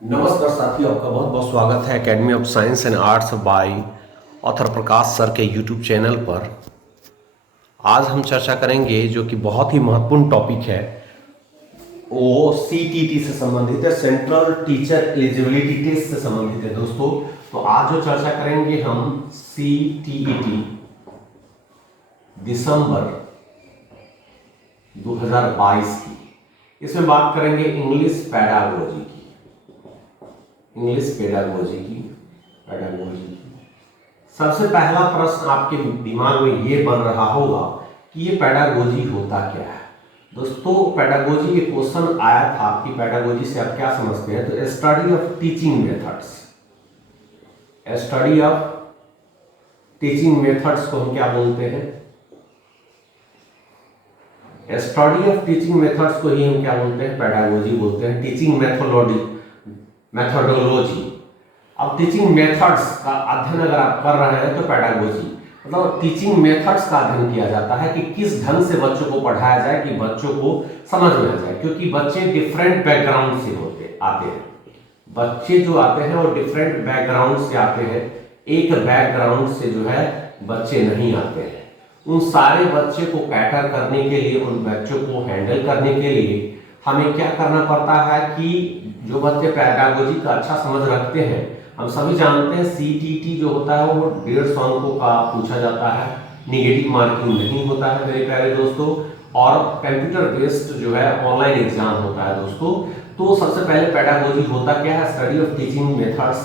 नमस्कार साथियों, आपका बहुत बहुत स्वागत है academy of science and arts by author Prakash sir के यूट्यूब चैनल पर। आज हम चर्चा करेंगे जो कि बहुत ही महत्वपूर्ण टॉपिक है, वो सीटीटी से संबंधित है, सेंट्रल टीचर एलिजिबिलिटी टेस्ट से संबंधित है दोस्तों। तो आज जो चर्चा करेंगे हम सीटीईटी दिसंबर 2022 की। इसमें बात करेंगे इंग्लिश पेडागोजी की। सबसे पहला प्रश्न आपके दिमाग में ये बन रहा होगा कि ये पेडागोजी होता क्या है। दोस्तों, पेडागोजी के क्वेश्चन आया था कि पेडागोजी से आप क्या समझते हैं। तो study of teaching methods, study of teaching methods को हम क्या बोलते हैं? स्टडी ऑफ टीचिंग मेथड्स को ही हम क्या बोलते हैं? पेडागोजी बोलते हैं। Teaching methodology. अब टीचिंग मेथड्स का अध्ययन अगर आप कर रहे हैं तो पेडागोजी मतलब टीचिंग मेथड्स का अध्ययन किया जाता है कि किस ढंग से बच्चों को पढ़ाया जाए कि बच्चों को समझ में आ जाए, क्योंकि बच्चे डिफरेंट बैकग्राउंड से आते हैं। बच्चे जो आते हैं वो डिफरेंट बैकग्राउंड से आते हैं, एक बैकग्राउंड से जो है बच्चे नहीं आते हैं। उन सारे बच्चे को कैटर करने के लिए, उन बच्चों को हैंडल करने के लिए हमें क्या करना पड़ता है कि जो बच्चे पेडागोजी का अच्छा समझ रखते हैं, हम सभी जानते हैं सीटीटी जो होता है वो 150 अंकों का पूछा जाता है, निगेटिव मार्किंग नहीं होता है मेरे प्यारे दोस्तों, और कंप्यूटर बेस्ड जो है ऑनलाइन एग्जाम होता है दोस्तों। तो सबसे पहले पेडागोजी होता क्या है? स्टडी ऑफ टीचिंग मेथड्स,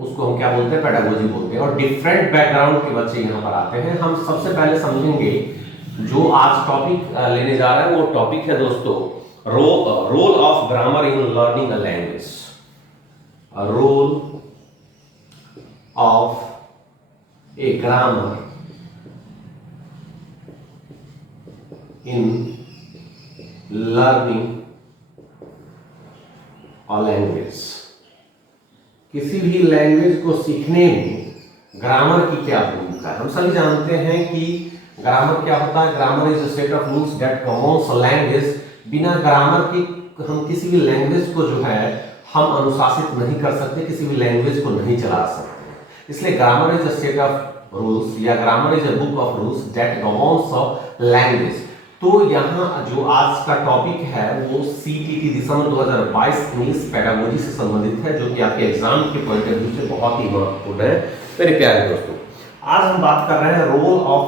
उसको हम क्या बोलते हैं? पेडागोजी बोलते हैं। और डिफरेंट बैकग्राउंड के बच्चे यहाँ पर आते हैं। हम सबसे पहले समझेंगे जो आज टॉपिक लेने जा रहे हैं वो टॉपिक है दोस्तों role of grammar in learning a language. Role of a grammar in learning a language. किसी भी लैंग्वेज को सीखने में ग्रामर की क्या भूमिका है? हम सभी जानते हैं कि ग्रामर क्या होता है। Grammar is a set of rules that governs a language. बिना ग्रामर के हम किसी भी लैंग्वेज को जो है हम अनुशासित नहीं कर सकते, किसी भी लैंग्वेज को नहीं चला सकते। इसलिए grammar is a set of rules या grammar is a book of rules that governs a language. तो यहाँ जो आज का टॉपिक है वो सीटीटी दिसंबर 2022 इंग्लिश पेडागोजी से संबंधित है, जो कि आपके एग्जाम के पॉइंट ऑफ व्यू से बहुत ही महत्वपूर्ण है मेरे प्यारे दोस्तों। आज हम बात कर रहे हैं role of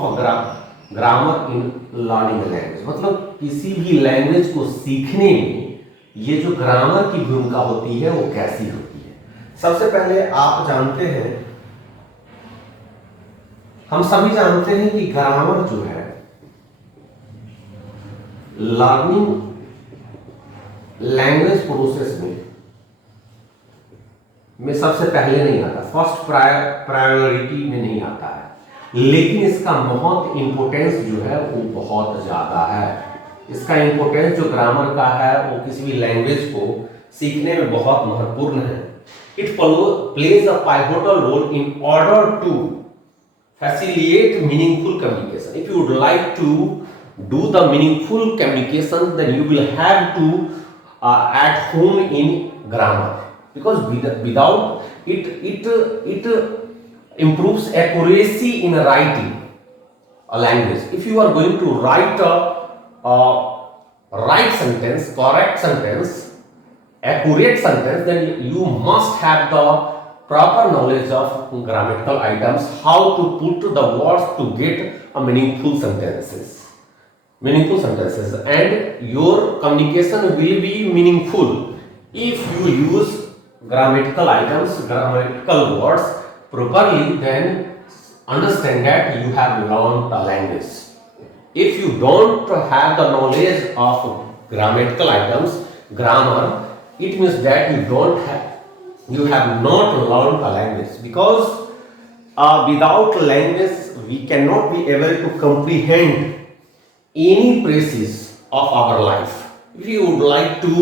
grammar in learning language, मतलब किसी भी लैंग्वेज को सीखने में ये जो ग्रामर की भूमिका होती है वो कैसी होती है। सबसे पहले आप जानते हैं, हम सभी जानते हैं कि ग्रामर जो है लर्निंग लैंग्वेज प्रोसेस में सबसे पहले नहीं आता, फर्स्ट प्रायोरिटी में नहीं आता है, लेकिन इसका बहुत इंपॉर्टेंस जो है वो बहुत ज्यादा है। इसका इंपॉर्टेंस जो ग्रामर का है वो किसी भी लैंग्वेज को सीखने में बहुत महत्वपूर्ण है। It plays a pivotal role in order to facilitate meaningful communication. If you would like to do the meaningful communication, then you will have to at home in grammar, because without it improves accuracy in writing a language. If you are going to write a right sentence, correct sentence, accurate sentence, then you must have the proper knowledge of grammatical items, how to put the words to get a meaningful sentences, and your communication will be meaningful if you use grammatical items, grammatical words properly. Then understand that you have learned a language. If you don't have the knowledge of grammatical items, grammar, it means that you have not learned a language, because without language we cannot be able to comprehend any phases of our life. If you would like to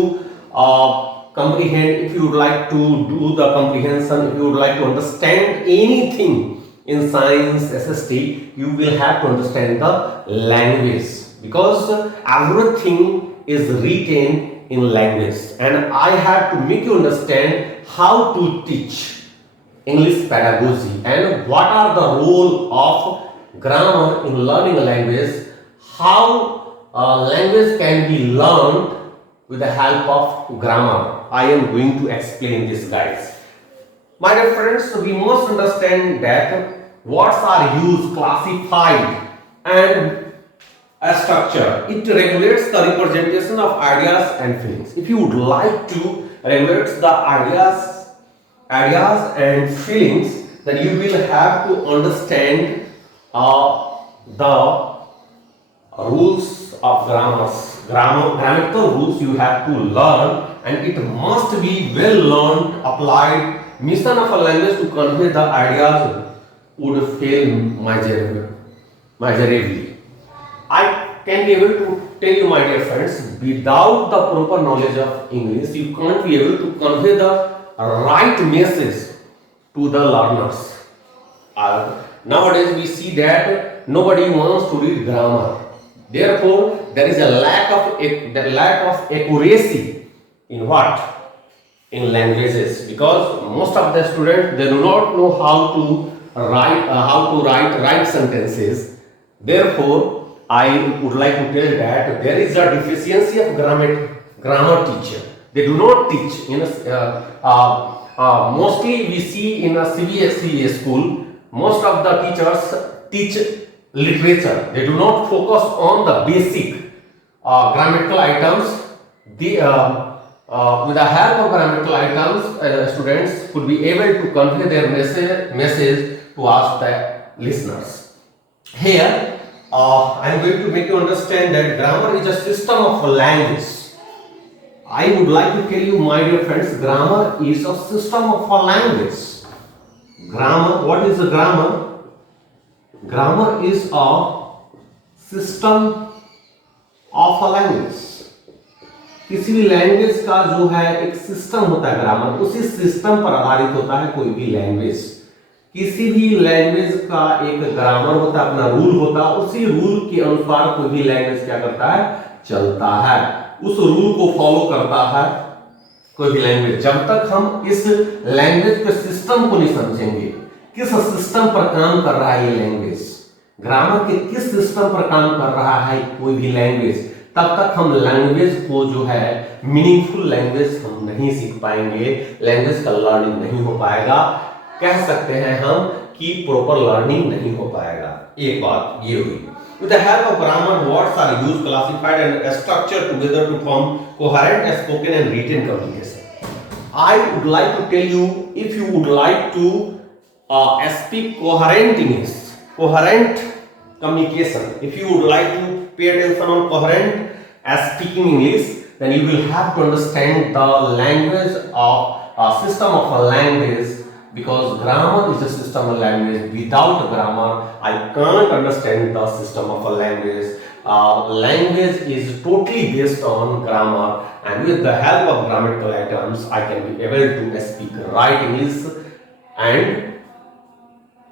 comprehend, if you would like to do the comprehension, if you would like to understand anything in science, SST, you will have to understand the language, because everything is written in language, and I have to make you understand how to teach English pedagogy and what are the role of grammar in learning a language, how language can be learned with the help of grammar. I am going to explain this, guys. My dear friends, we must understand that words are used, classified, and a structure. It regulates the representation of ideas and feelings. If you would like to regulate the ideas and feelings, then you will have to understand the rules of grammatical rules you have to learn, and it must be well learned, applied. Mission of a language to convey the ideas would fail miserably. I can be able to tell you, my dear friends, without the proper knowledge of English, you can't be able to convey the right message to the learners. Nowadays, we see that nobody wants to read grammar. Therefore, there is a lack of accuracy in what? In languages, because most of the students, they do not know how to write right sentences. Therefore, I would like to tell that there is a deficiency of grammar teacher. They do not teach. Mostly we see in a CBSE school, most of the teachers teach literature. They do not focus on the basic grammatical items. With the help of grammatical items, students could be able to convey their message to us, the listeners. Here, I am going to make you understand that grammar is a system of language. I would like to tell you, my dear friends, grammar is a system of a language. Grammar, what is a grammar? Grammar is a system of a language. किसी भी language का जो है एक system होता है grammar, उसी system पर आधारित होता है कोई भी लैंग्वेज। किसी भी लैंग्वेज का एक ग्रामर होता है, अपना रूल होता है, उसी रूल के अनुसार कोई भी लैंग्वेज क्या करता है, चलता है, उस रूल को फॉलो करता है कोई भी लैंग्वेज। जब तक हम इस लैंग्वेज के सिस्टम को नहीं समझेंगे, किस सिस्टम पर काम कर रहा है ये लैंग्वेज, ग्रामर के किस सिस्टम पर काम कर रहा है कोई भी लैंग्वेज, तब तक हम लैंग्वेज को जो है मीनिंगफुल लैंग्वेज हम नहीं सीख पाएंगे, लैंग्वेज का लर्निंग नहीं हो पाएगा, कह सकते हैं हम कि प्रॉपर लर्निंग नहीं हो पाएगा। एक बात ये हुई। With the help of grammar, words are used, classified and structured together to form coherent spoken and written communication. I would like to tell you, if you would like to speak coherent English, coherent communication, if you would like to pay attention on coherent speaking English, then you will have to understand the language of system of a language, because grammar is a system of language. Without grammar, I can't understand the system of a language. Language is totally based on grammar, and with the help of grammatical items, I can be able to speak right English and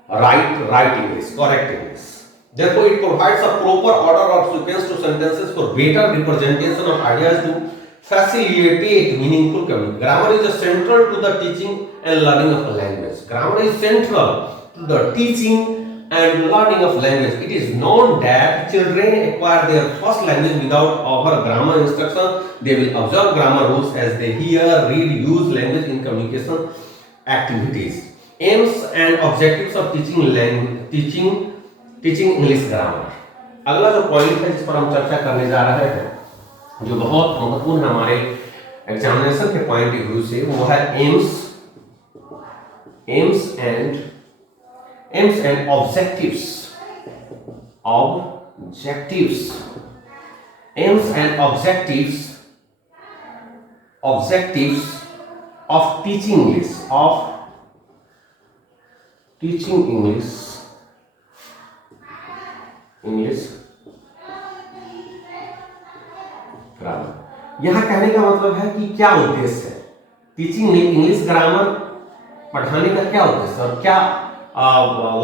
write English, correct English. Therefore, it provides a proper order or sequence to sentences for better representation of ideas to facilitate meaningful communication. Grammar is central to the teaching and learning of a language. Grammar is central to the teaching and learning of language. It is known that children acquire their first language without proper grammar instruction. They will observe grammar rules as they hear, read, use language in communication activities. Aims and objectives of teaching English grammar. अगला जो point है जिस पर हम चर्चा करने जा रहे हैं, जो बहुत महत्वपूर्ण है हमारे एग्जामिनेशन के पॉइंट ऑफ व्यू से, वो है AIIMS and objectives of teaching English grammar. यहां कहने का मतलब है कि क्या उद्देश्य है टीचिंग इंग्लिश ग्रामर पढ़ाने का, क्या उद्देश्य और क्या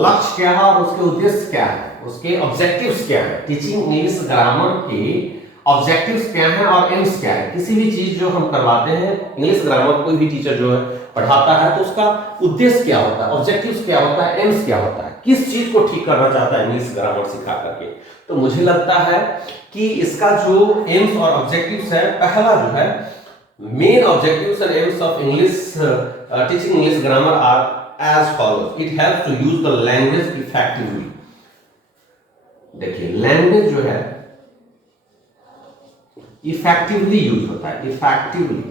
लक्ष्य क्या है और उसके उद्देश्य क्या है, उसके ऑब्जेक्टिव्स क्या है। टीचिंग इंग्लिश ग्रामर के ऑब्जेक्टिव्स क्या हैं और एम्स क्या है। किसी भी चीज जो हम करवाते हैं, इंग्लिश ग्रामर कोई भी टीचर जो है पढ़ाता है तो उसका उद्देश्य क्या होता है, ऑब्जेक्टिव्स क्या होता है, एम्स क्या होता है, किस चीज को ठीक करना चाहता है इंग्लिश ग्रामर सिखा करके। तो मुझे लगता है कि इसका जो एम्स और ऑब्जेक्टिव्स है, पहला जो है main objectives and aims of English teaching English grammar are as follows. It helps to use the language effectively. देखिए लैंग्वेज जो है इफेक्टिवली यूज होता है, इफेक्टिवली।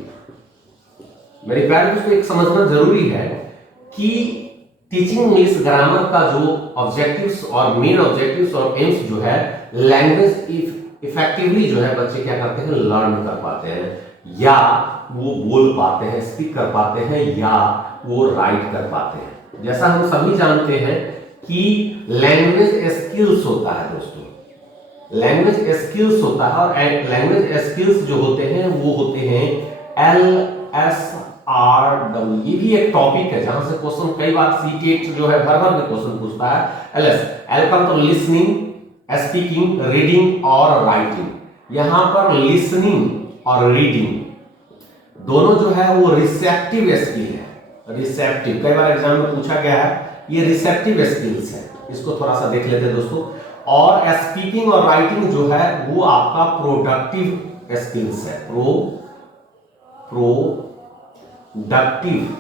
मेरे प्यारे दोस्तों एक समझना जरूरी है कि टीचिंग इंग्लिश ग्रामर का जो ऑब्जेक्टिव्स और मेन ऑब्जेक्टिव्स और एम्स जो है, लैंग्वेज इफेक्टिवली जो है बच्चे क्या करते हैं, लर्न कर पाते हैं, या वो बोल पाते हैं, स्पीक कर पाते हैं, या वो राइट कर पाते हैं। जैसा हम सभी जानते हैं कि लैंग्वेज स्किल्स होता है दोस्तों, लैंग्वेज स्किल्स होता है, और लैंग्वेज स्किल्स जो होते हैं वो होते हैं LSRW। ये भी एक टॉपिक है जहां से क्वेश्चन कई बार सीटेट जो है भर भर में क्वेश्चन पूछता है। एल कम तो लिसनिंग, स्पीकिंग, रीडिंग और राइटिंग। यहां पर लिसनिंग और रीडिंग दोनों जो है वो रिसेप्टिव स्किल है, रिसेप्टिव। कई बार एग्जाम में पूछा गया है, ये रिसेप्टिव स्किल्स है, इसको थोड़ा सा देख लेते हैं दोस्तों। और स्पीकिंग और राइटिंग जो है वो आपका प्रोडक्टिव स्किल्स है, प्रोडक्टिव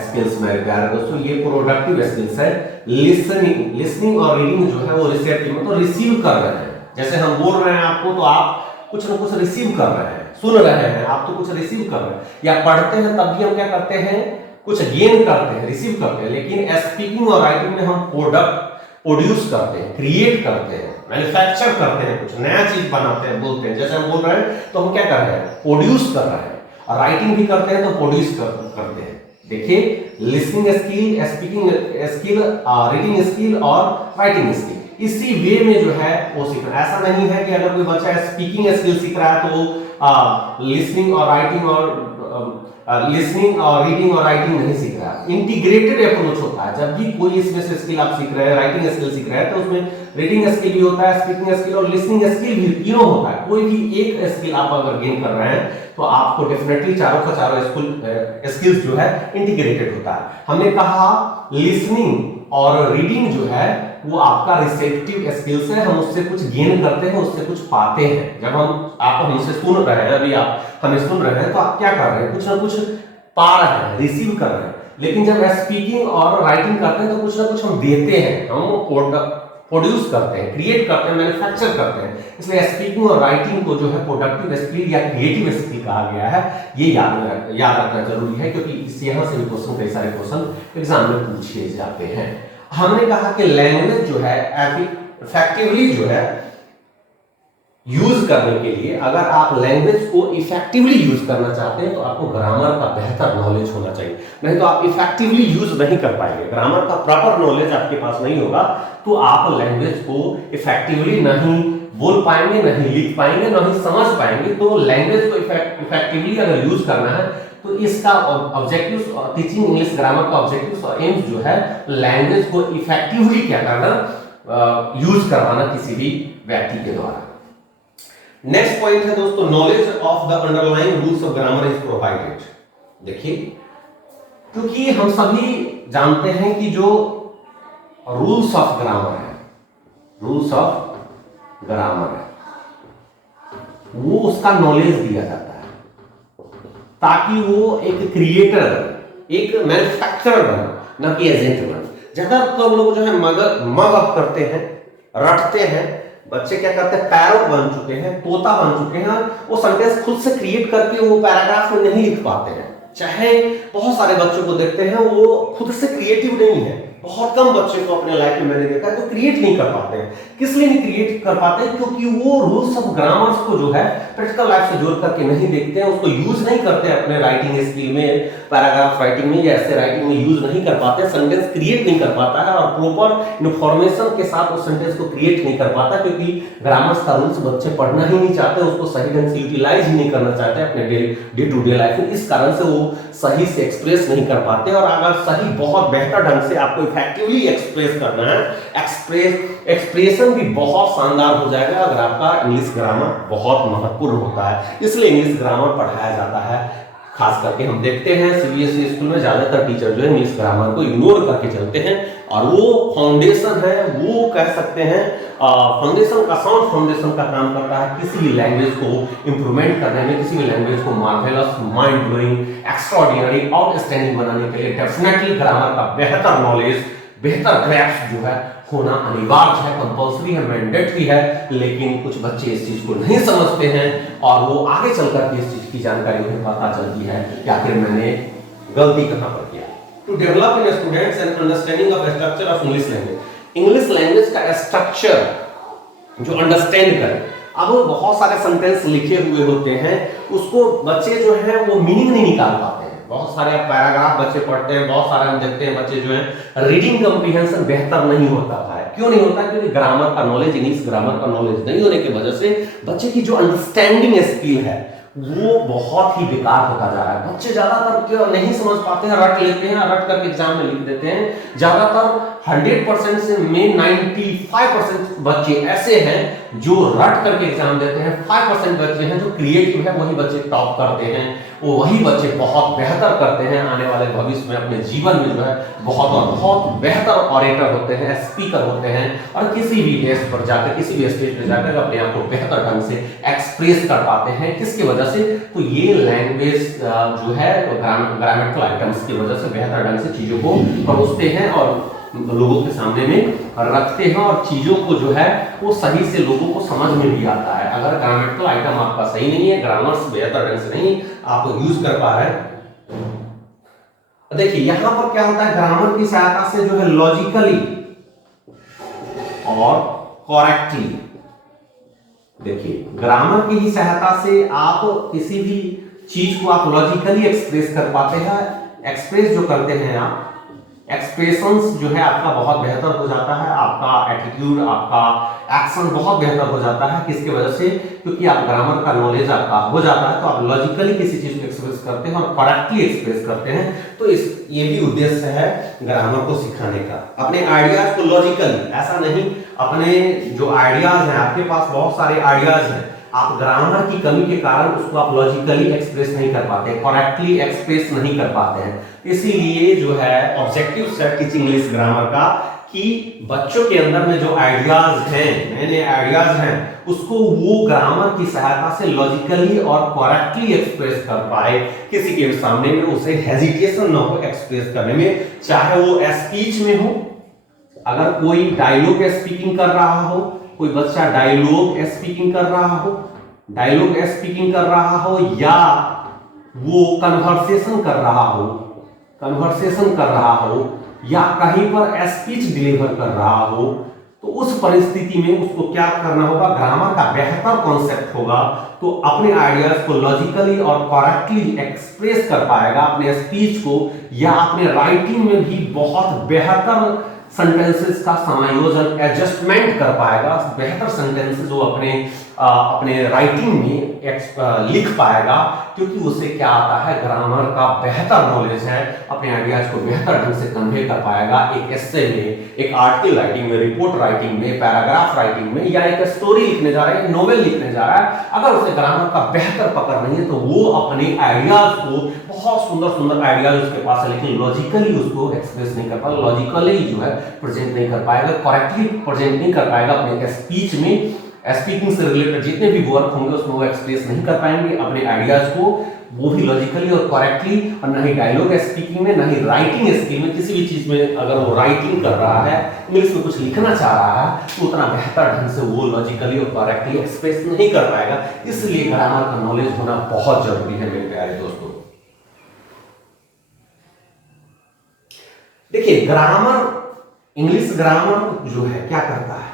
स्किल्स मेरे प्यारे दोस्तों, ये प्रोडक्टिव स्किल्स है। लिसनिंग और रीडिंग जो है वो रिसेप्टिव, मतलब रिसीव कर रहे हैं। जैसे हम बोल रहे हैं आपको तो आप कुछ ना कुछ रिसीव कर रहे हैं, सुन रहे हैं, आप तो कुछ रिसीव कर रहे हैं। या पढ़ते हैं तब भी हम क्या करते हैं, कुछ गेन करते हैं, रिसीव करते हैं। लेकिन स्पीकिंग और राइटिंग में हम प्रोडक्ट प्रोड्यूस करते हैं, क्रिएट करते हैं, मैन्युफैक्चर करते हैं, कुछ नया चीज बनाते हैं, बोलते हैं। जैसे हम बोल रहे हैं तो हम क्या कर रहे हैं, प्रोड्यूस कर रहे हैं। और राइटिंग भी करते हैं तो प्रोड्यूस करते हैं। देखिए listening skill, speaking skill, reading skill और राइटिंग स्किल, इसी वे में जो है वो सीखना। ऐसा नहीं है कि अगर कोई बच्चा स्पीकिंग स्किल सीख रहा है तो वो लिसनिंग और राइटिंग और लिसनिंग और रीडिंग और राइटिंग नहीं सीख रहा है। इंटीग्रेटेड अप्रोच होता है। जब भी कोई इसमें से स्किल आप सीख रहे हैं, राइटिंग स्किल सीख रहे हैं, तो उसमें रीडिंग स्किल भी होता है, स्पीकिंग स्किल और लिसनिंग स्किल भी, तीनों होता है। कोई भी एक स्किल आप अगर गेन कर रहे हैं तो आपको डेफिनेटली चारों का चारों स्किल्स जो है इंटीग्रेटेड होता है। हमने कहा लिसनिंग और रीडिंग जो है वो आपका रिसेप्टिव स्किल्स है, हम उससे कुछ गेन करते हैं, उससे कुछ पाते हैं। जब आप हमसे सुन रहे हैं, अभी आप हमें सुन रहे हैं तो आप क्या कर रहे हैं, कुछ ना कुछ पा रहे हैं, रिसीव कर रहे हैं। लेकिन जब स्पीकिंग और राइटिंग करते हैं तो कुछ ना कुछ हम देते हैं, हम प्रोड्यूस करते हैं, क्रिएट करते हैं, मैन्युफैक्चर करते हैं। इसलिए स्पीकिंग और राइटिंग को जो है प्रोडक्टिव स्किल या क्रिएटिव स्किल कहा गया है। ये याद रखना जरूरी है, क्योंकि इससे यहाँ से भी क्वेश्चन, कई सारे क्वेश्चन एग्जाम में पूछे जाते हैं। हमने कहा कि लैंग्वेज जो है इफेक्टिवली जो है यूज करने के लिए, अगर आप लैंग्वेज को इफेक्टिवली यूज करना चाहते हैं तो आपको ग्रामर का बेहतर नॉलेज होना चाहिए। नहीं तो आप इफेक्टिवली यूज नहीं कर पाएंगे, ग्रामर का प्रॉपर नॉलेज आपके पास नहीं होगा तो आप लैंग्वेज को इफेक्टिवली नहीं बोल पाएंगे, नहीं लिख पाएंगे, नहीं समझ पाएंगे। तो लैंग्वेज को इफेक्टिवली अगर यूज करना है तो इसका ऑब्जेक्टिव्स, टीचिंग इंग्लिश ग्रामर का ऑब्जेक्टिव्स और एम्स जो है लैंग्वेज को इफेक्टिवली क्या करना, यूज करवाना किसी भी व्यक्ति के द्वारा। नेक्स्ट पॉइंट है दोस्तों, knowledge of the underlying rules of grammar is provided. देखिए क्योंकि हम सभी जानते हैं कि जो रूल्स ऑफ ग्रामर है, रूल्स ऑफ ग्रामर है, वो उसका नॉलेज दिया जाता है ताकि वो एक क्रिएटर, एक मैन्युफैक्चरर बने, न कि एजेंट बने। ज्यादातर लोग जो है मग अप करते हैं, रटते हैं। बच्चे क्या करते हैं, पैरोट बन चुके हैं, तोता बन चुके हैं, वो सेंटेंस खुद से क्रिएट करके वो पैराग्राफ में नहीं लिख पाते हैं। चाहे बहुत सारे बच्चों को देखते हैं वो खुद से क्रिएटिव नहीं है, बहुत कम बच्चे को अपने लाइफ में मैंने देखा है तो क्रिएट नहीं कर पाते हैं। किस लिए नहीं क्रिएट कर पाते हैं? क्योंकि वो रूल्स ऑफ ग्रामर्स को जो है प्रैक्टिकल लाइफ से जोड़ करके नहीं देखते हैं, उसको यूज नहीं करते अपने राइटिंग स्किल में, पैराग्राफ राइटिंग में या ऐसे राइटिंग में यूज नहीं कर पाते, सेंटेंस क्रिएट नहीं कर पाता है और प्रॉपर इन्फॉर्मेशन के साथ उस सेंटेंस को क्रिएट नहीं कर पाता, क्योंकि ग्रामर्स का रूल्स बच्चे पढ़ना ही नहीं चाहते, उसको सही ढंग से यूटिलाइज ही नहीं करना चाहते अपने डे टू डे लाइफ में। इस कारण से वो सही से एक्सप्रेस नहीं कर पाते। और अगर सही बहुत बेहतर ढंग से आपको इफेक्टिवली एक्सप्रेस करना है, एक्सप्रेशन भी बहुत शानदार हो जाएगा अगर आपका इंग्लिश ग्रामर बहुत महत्वपूर्ण होता है। इसलिए इंग्लिश ग्रामर पढ़ाया जाता है। खास करके हम देखते हैं सीबीएसई स्कूल में ज्यादातर टीचर जो है इंग्लिश ग्रामर को इग्नोर करके चलते हैं, और वो फाउंडेशन है, वो कह सकते हैं फाउंडेशन का, साउंड फाउंडेशन का काम करता है किसी भी लैंग्वेज को इंप्रूवमेंट करने में, किसी भी लैंग्वेज को marvellous, mind blowing, extraordinary, outstanding बनाने के लिए डेफिनेटली ग्रामर का बेहतर नॉलेज, बेहतर ग्रैस्प जो है होना अनिवार्य है, कंपल्सरी है, मैंडेटरी है। लेकिन कुछ बच्चे इस चीज को नहीं समझते हैं और वो आगे चलकर के इस चीज की जानकारी उन्हें पता चलती है कि आखिर मैंने गलती कहां पर किया। To develop in students an understanding of structure of English language, English language का स्ट्रक्चर जो अंडरस्टैंड करे। अब बहुत सारे सेंटेंस लिखे हुए होते हैं, उसको बच्चे जो है वो मीनिंग नहीं निकाल पाते हैं। बहुत सारे पैराग्राफ बच्चे पढ़ते हैं, बहुत सारे हम देखते हैं बच्चे जो है रीडिंग कम्प्रीहेंशन बेहतर नहीं होता है। क्यों नहीं होता? क्योंकि ग्रामर का नॉलेज, इंग्लिश ग्रामर का नॉलेज नहीं होने की वजह से बच्चे की जो अंडरस्टैंडिंग स्किल है वो बहुत ही बेकार होता जा रहा है। बच्चे ज्यादातर क्यों नहीं समझ पाते हैं, रट लेते हैं, रट करके एग्जाम में लिख देते हैं। ज्यादातर 100% से में 95% बच्चे ऐसे हैं जो रट करके एग्जाम देते हैं। 5% बच्चे हैं जो क्रिएटिव है, वही बच्चे टॉप करते हैं, वो वही बच्चे बहुत बेहतर करते हैं। आने वाले भविष्य में अपने जीवन में जो है बहुत और बहुत बेहतर ऑरेटर होते हैं, स्पीकर होते हैं, और किसी भी देश पर जाकर, किसी भी स्टेज पर जाकर अपने आप को बेहतर ढंग से एक्सप्रेस कर पाते हैं। किसकी वजह से? तो ये लैंग्वेज जो है ग्रामेटिकल आइटम्स की वजह से बेहतर ढंग से चीजों को परोसते हैं और लोगों के सामने में रखते हैं, और चीजों को जो है वो सही से लोगों को समझ में भी आता है। अगर ग्रामेटिकल आइटम आपका सही नहीं है, ग्रामर बेहतर ढंग से नहीं आप यूज कर पा रहे हैं, देखिए यहां पर क्या होता है, ग्रामर की सहायता से जो है लॉजिकली और करेक्टली, देखिए ग्रामर की ही सहायता से आप किसी भी चीज को आप लॉजिकली एक्सप्रेस कर पाते हैं। एक्सप्रेस जो करते हैं आप, एक्सप्रेशंस जो है आपका बहुत बेहतर हो जाता है, आपका एटीट्यूड, आपका एक्शन बहुत बेहतर हो जाता है। किसकी वजह से? क्योंकि आप ग्रामर का नॉलेज आपका हो जाता है, तो आप लॉजिकली किसी चीज को एक्सप्रेस करते हैं और करेक्टली एक्सप्रेस करते हैं। तो ये भी उद्देश्य है ग्रामर को सिखाने का, अपने आइडियाज को लॉजिकली, ऐसा नहीं अपने जो आइडियाज हैं, आपके पास बहुत सारे आइडियाज हैं, आप ग्रामर की कमी के कारण उसको आप लॉजिकली एक्सप्रेस नहीं कर पाते, करेक्टली एक्सप्रेस नहीं कर पाते हैं। इसीलिए जो है objective set teaching English grammar का कि बच्चों के अंदर में जो आइडियाज हैं, नए नए आइडियाज हैं, उसको वो ग्रामर की सहायता से लॉजिकली और करेक्टली एक्सप्रेस कर पाए। किसी के सामने में उसे हेजिटेशन ना हो एक्सप्रेस करने में, चाहे वो स्पीच में हो, अगर कोई डायलॉग स्पीकिंग कर रहा हो, कोई बच्चा डायलॉग स्पीकिंग कर रहा हो, डायलॉग स्पीकिंग कर रहा हो, या वो कन्वर्सेशन कर रहा हो, कन्वर्सेशन कर रहा हो, या कहीं पर स्पीच डिलीवर कर रहा हो, तो उस परिस्थिति में उसको क्या करना होगा? ग्रामर का बेहतर कॉन्सेप्ट होगा, तो अपने आइडियाज को लॉजिकली और करेक्टली एक्सप्रेस कर पाएगा अपने स्पीच को, या अपने राइटिंग में भी बहुत बेहतर सेंटेंसेस का समायोजन, एडजस्टमेंट कर पाएगा, बेहतर सेंटेंसेस वो अपने राइटिंग में लिख पाएगा, क्योंकि उसे क्या आता है? ग्रामर का बेहतर नॉलेज है, अपने आइडियाज को बेहतर ढंग से कन्वे कर पाएगा। एक एस्से में, एक आर्टिकल राइटिंग में, रिपोर्ट राइटिंग में, पैराग्राफ राइटिंग में, या एक स्टोरी लिखने जा रहा है, एक नोवेल लिखने जा रहा है, अगर उसे ग्रामर का बेहतर पकड़ नहीं है तो वो अपने आइडियाज को, बहुत सुंदर सुंदर आइडियाज उसके पास है, लेकिन लॉजिकली उसको एक्सप्रेस नहीं कर पाएगा, लॉजिकली जो है प्रेजेंट नहीं कर पाएगा, करेक्टली प्रेजेंट नहीं कर पाएगा अपने स्पीच में। स्पीकिंग से रिलेटेड जितने भी वर्क होंगे उसमें वो एक्सप्रेस नहीं कर पाएंगे अपने आइडियाज को, वो भी लॉजिकली और करेक्टली, और ना ही डायलॉग स्पीकिंग में, ना ही राइटिंग स्किल में। किसी भी चीज में अगर वो राइटिंग कर रहा है, इंग्लिश में कुछ लिखना चाह रहा है, तो उतना बेहतर ढंग से वो लॉजिकली और करेक्टली एक्सप्रेस नहीं कर पाएगा। इसलिए ग्रामर का नॉलेज होना बहुत जरूरी है मेरे प्यारे दोस्तों। देखिए ग्रामर, इंग्लिश ग्रामर जो है क्या करता है?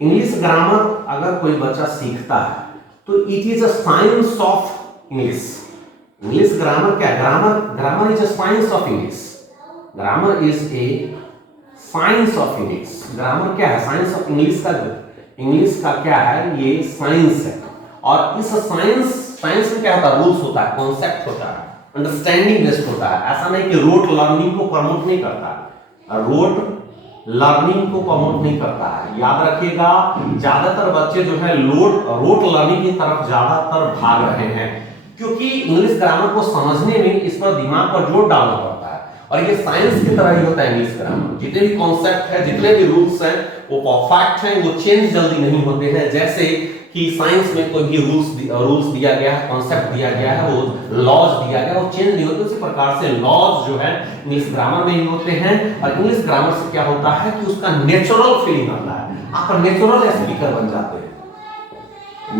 इंग्लिश ग्रामर अगर कोई बच्चा सीखता है तो it is a science of English. English grammar क्या है? Grammar is a science of English. Grammar is a science of English. Grammar क्या है? साइंस ऑफ इंग्लिश का, इंग्लिश का क्या है? ये साइंस है। और इस साइंस में क्या होता है? रूल्स होता है, कॉन्सेप्ट होता है, अंडरस्टैंडिंग बेस्ड होता है। ऐसा नहीं कि रोट लर्निंग को प्रमोट नहीं करता है, रोट लर्निंग को प्रमोट नहीं करता है। याद रखिएगा, ज्यादातर बच्चे जो है रोट लर्निंग की तरफ ज्यादातर भाग रहे हैं, क्योंकि इंग्लिश ग्रामर को समझने में इस पर दिमाग पर जोर डालना पड़ता है। और ये साइंस की तरह ही होता है इंग्लिश ग्रामर। जितने भी कॉन्सेप्ट है, जितने भी रूल्स हैं, वो परफेक्ट हैं, वो चेंज जल्दी नहीं होते हैं। जैसे कि साइंस में कोई भी रूल्स दिया गया है, कॉन्सेप्ट दिया गया है, वो लॉज दिया गया, वो चेंज नहीं होते। उसी प्रकार से लॉज जो है इंग्लिश ग्रामर में ही होते हैं। और इंग्लिश ग्रामर से क्या होता है कि उसका नेचुरल फीलिंग आता है, आप नेचुरल स्पीकर बन जाते हैं,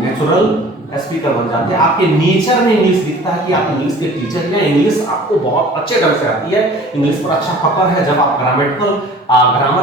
नेचुरल स्पीकर बन जाते हैं। आपके नेचर में इंग्लिश दिखता है कि आप इंग्लिश के टीचर हैं, इंग्लिश आपको बहुत अच्छे ढंग से आती है, इंग्लिश पर अच्छा पकड़ है। जब आप ग्रामर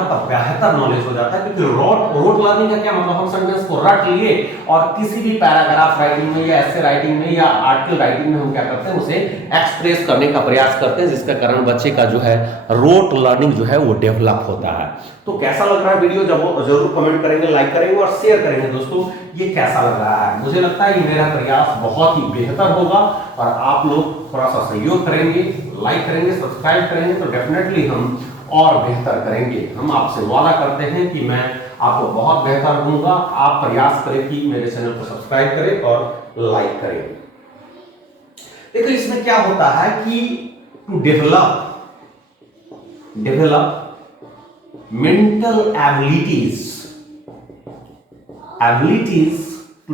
का बेहतर नॉलेज हो जाता है, क्योंकि रोट लर्निंग का क्या मतलब, हम सेंटेंस को रट लिए और किसी भी पैराग्राफ राइटिंग में या ऐसे राइटिंग में या आर्टिकल राइटिंग में हम क्या करते हैं, उसे एक्सप्रेस करने का प्रयास करते हैं, जिसका कारण बच्चे का जो है रोट लर्निंग जो है वो डेवलप होता है। तो कैसा लग रहा है वीडियो, जरूर कमेंट करेंगे, लाइक करेंगे और शेयर करेंगे। दोस्तों ये कैसा लग रहा है, मुझे लगता है कि मेरा प्रयास बहुत ही बेहतर होगा और आप लोग थोड़ा सा सहयोग करेंगे, लाइक करेंगे, सब्सक्राइब करेंगे तो डेफिनेटली हम और बेहतर करेंगे। हम आपसे वादा करते हैं कि मैं आपको बहुत बेहतर दूंगा। आप प्रयास करें कि मेरे चैनल को सब्सक्राइब करें और लाइक करें। देखो इसमें क्या होता है कि to develop mental abilities to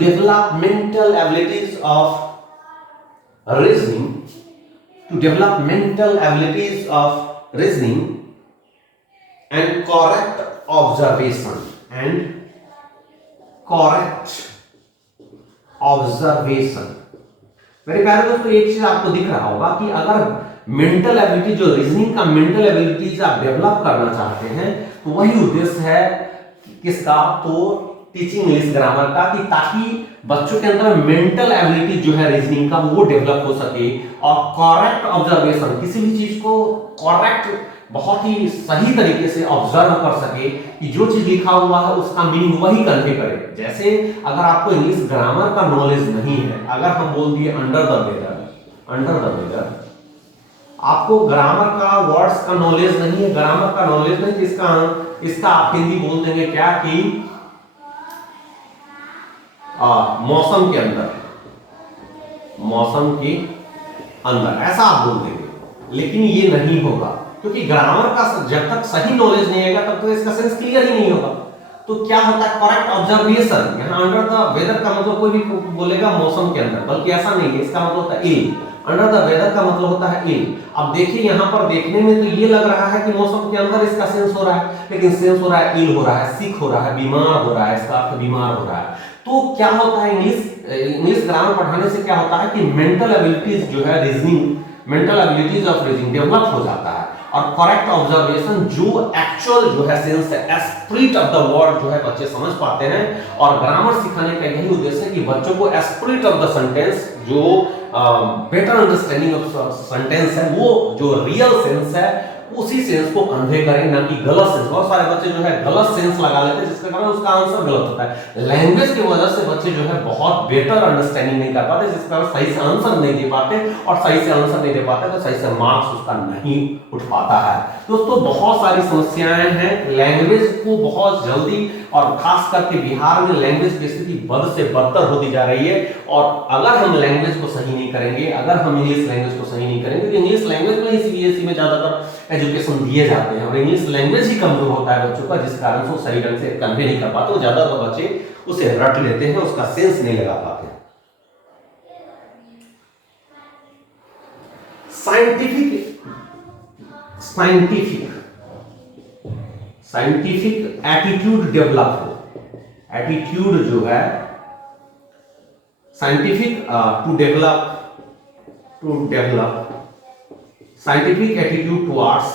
develop mental abilities of reasoning to develop mental abilities of reasoning and correct observation मेरे प्यारे दोस्तों, एक चीज आपको दिख रहा होगा कि अगर मेंटल एबिलिटी, जो रीजनिंग का मेंटल एबिलिटीज आप डेवलप करना चाहते हैं, तो वही उद्देश्य है किसका, तो टीचिंग इंग्लिश ग्रामर का, कि ताकि बच्चों के अंदर मेंटल एबिलिटी जो है रीजनिंग का वो डेवलप हो सके और करेक्ट ऑब्जर्वेशन, किसी भी चीज को करेक्ट, बहुत ही सही तरीके से ऑब्जर्व कर सके कि जो चीज लिखा हुआ है उसका मीनिंग वही कन्वे करे। जैसे अगर आपको इंग्लिश ग्रामर का नॉलेज नहीं है, अगर हम बोल दिए अंडर द वेदर, आपको ग्रामर का वर्ड्स का नॉलेज नहीं है, ग्रामर का नॉलेज नहीं, इसका आप हिंदी बोल देंगे क्या कि मौसम के अंदर, ऐसा आप बोल देंगे। लेकिन ये नहीं होगा, क्योंकि ग्रामर का जब तक सही नॉलेज नहीं आएगा तब तक इसका सेंस क्लियर ही नहीं होगा। तो क्या होता है, करेक्ट ऑब्जर्वेशन। यहाँ अंडर द वेदर का मतलब कोई भी बोलेगा मौसम के अंदर, बल्कि ऐसा नहीं है, इसका मतलब होता है इल। अंडर द वेदर का मतलब होता है इल। अब देखिए यहाँ पर देखने में तो ये लग रहा है कि मौसम के अंदर इसका सेंस हो रहा है, लेकिन सेंस हो रहा है इल हो रहा है, सिक हो रहा है, बीमार हो रहा है, इसका अर्थ बीमार हो रहा है। तो क्या होता है, इंग्लिश ग्रामर पढ़ाने से क्या होता है कि मेंटल एबिलिटीज जो है mental abilities of reasoning develop हो जाता है और करेक्ट ऑब्जर्वेशन, जो एक्चुअल जो है सेंस है, एस्प्रिट ऑफ द वर्ड जो है बच्चे समझ पाते हैं। और ग्रामर सिखाने का यही उद्देश्य है कि बच्चों को एस्प्रिट ऑफ द सेंटेंस, जो बेटर अंडरस्टैंडिंग ऑफ सेंटेंस है, वो जो रियल सेंस है उसी सेंस को कन्वे करें, ना कि गलत सेंस। बहुत सारे बच्चे जो है गलत सेंस लगा लेते हैं, जिसके कारण उसका आंसर गलत होता है। लैंग्वेज की वजह से बच्चे जो है बहुत बेटर अंडरस्टैंडिंग नहीं कर पाते, जिसके कारण सही से आंसर नहीं दे पाते, और सही से आंसर नहीं दे पाते तो सही से मार्क्स उसका नहीं उठ पाता है। दोस्तों बहुत सारी समस्याएं हैं, लैंग्वेज को बहुत जल्दी, और खास करके बिहार में लैंग्वेज की स्थिति बद से बदतर होती जा रही है। और अगर हम लैंग्वेज को सही नहीं करेंगे, अगर हम इंग्लिश लैंग्वेज को सही नहीं करेंगे, तो इंग्लिश लैंग्वेज में ही सीबीएसई में ज्यादातर एजुकेशन दिए जाते हैं और इंग्लिश लैंग्वेज ही कमजोर होता है बच्चों का, जिस कारण से वो सही ढंग से कन्वे नहीं कर पाते। ज्यादातर बच्चे उसे रट लेते हैं, उसका सेंस नहीं लगा पाते। साइंटिफिक एटीट्यूड डेवलप हो, एटीट्यूड जो है scientific to develop scientific attitude towards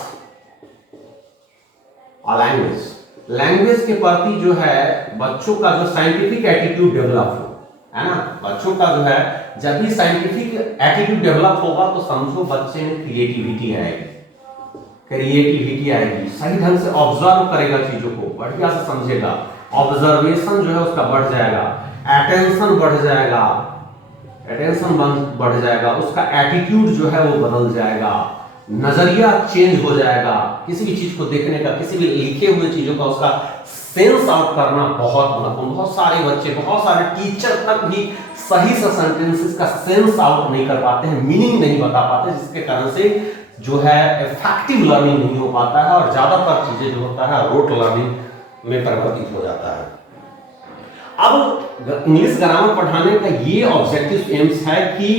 language के प्रति जो है बच्चों का जो साइंटिफिक एटीट्यूड डेवलप हो, है ना, बच्चों का जो है जब भी साइंटिफिक एटीट्यूड डेवलप होगा तो समझो बच्चे में क्रिएटिविटी आएगी। क्रिएटिविटी आएगी, सही ढंग से ऑब्जर्व करेगा चीजों को, बढ़िया से समझेगा, ऑब्जर्वेशन जो है उसका बढ़ जाएगा, अटेंशन बढ़ जाएगा, बढ़ जाएगा, उसका एटीट्यूड जो है वो बदल जाएगा, नजरिया चेंज हो जाएगा, किसी भी चीज को देखने का, किसी भी लिखे हुए चीजों का उसका सेंस आउट करना बहुत महत्वपूर्ण। बहुत सारे बच्चे, बहुत सारे टीचर तक भी सही से सेंटेंसेस का सेंस आउट नहीं कर पाते हैं, मीनिंग नहीं बता पाते, जिसके कारण से जो है इफेक्टिव लर्निंग नहीं हो पाता है और ज्यादातर चीजें जो होता है रोट लर्निंग में परिवर्तित हो जाता है। अब इंग्लिश ग्रामर पढ़ाने का ये ऑब्जेक्टिव एम्स है कि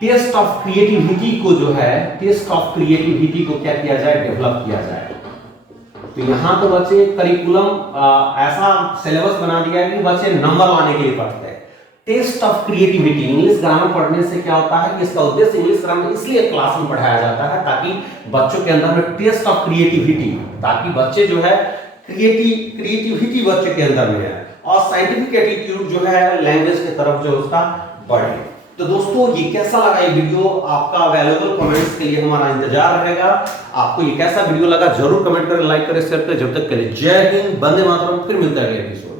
टेस्ट ऑफ क्रिएटिविटी को जो है, टेस्ट ऑफ क्रिएटिविटी को क्या किया जाए, डेवलप किया जाए। तो यहाँ तो बच्चे करिकुलम ऐसा सिलेबस बना दिया है कि बच्चे नंबर लाने के लिए पढ़ते हैं। Test of creativity English grammar पढ़ने से क्या होता है कि इसका उद्देश्य इंग्लिश ग्रामर इसलिए क्लास में पढ़ाया जाता है ताकि बच्चों के अंदर में टेस्ट ऑफ क्रिएटिविटी, ताकि बच्चे जो है क्रिएटिविटी बच्चे के अंदर में है और साइंटिफिक एटीट्यूड जो है लैंग्वेज की तरफ जो उसका बढ़े। तो दोस्तों ये कैसा लगा ये वीडियो, आपका वैल्यूएबल कमेंट्स के लिए हमारा इंतजार रहेगा। आपको ये कैसा वीडियो लगा जरूर कमेंट करें, लाइक करें, शेयर करें। जब तक के लिए जय हिंद, वंदे मातरम। फिर मिलता है अगले एपिसोड।